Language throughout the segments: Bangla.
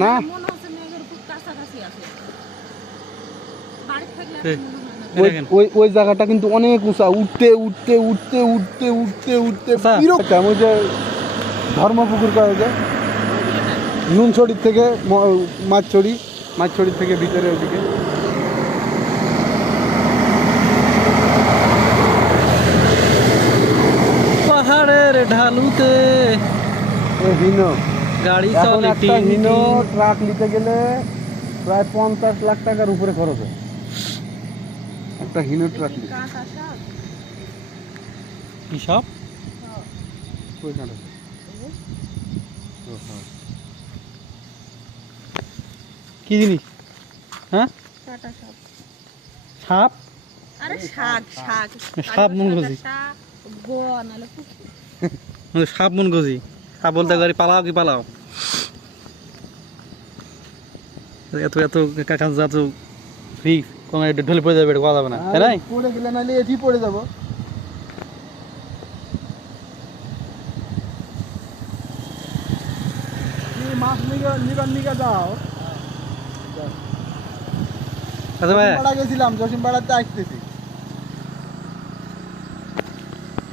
না মনে হচ্ছে মেঘের খুব কাছাকাছি আছে বাড়ি থাকলে এই, এত মনে হয় না এই দেখেন। ওই জায়গাটা কিন্তু অনেক উঁচা, উঠতে উঠতে উঠতে উঠতে উঠতে উঠতে আচ্ছা। বিরক্ত। ওই যে ধর্মপুকুর করা যায় নুনছড়ির থেকে মাছছড়ির থেকে ভিতরে ওদিকে পাহাড়ের ঢালুতে হিনো। গাড়ি এখন চলে একটা টিং হিনো টিং। ট্রাক নিতে গেলে প্রায় 50 লাখ টাকার উপরে খরচ হয় একটা হিনো ট্রাক নিতে। কাঁচা শাক কি সব কই কাঁটা? ও হ্যাঁ। কি জিনিস? হ্যাঁ, কাঁটা শাক সাপ। আরে শাক শাক সাপ মন গজি। শাক গোয়া নালে সাপ মন গজি। সাপ বলতে গাড়ি পালাও কি পালাও। এত এত কাজ যা তো ফিক্স কোন এটা ঢলে পড়ে যাবে, এটা কোয়া যাবে না, তাই নাই? পড়ে গেলে নাহলে এটি পড়ে যাব। মাছ নিবার যাও। আচ্ছা ভাই, জসিমপাড়া গেছিলাম, জসিমপাড়াতে আসতেছি।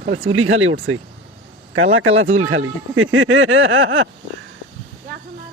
তাহলে চুলি খালি উঠছে, কালা কালা চুল খালি। এখন আর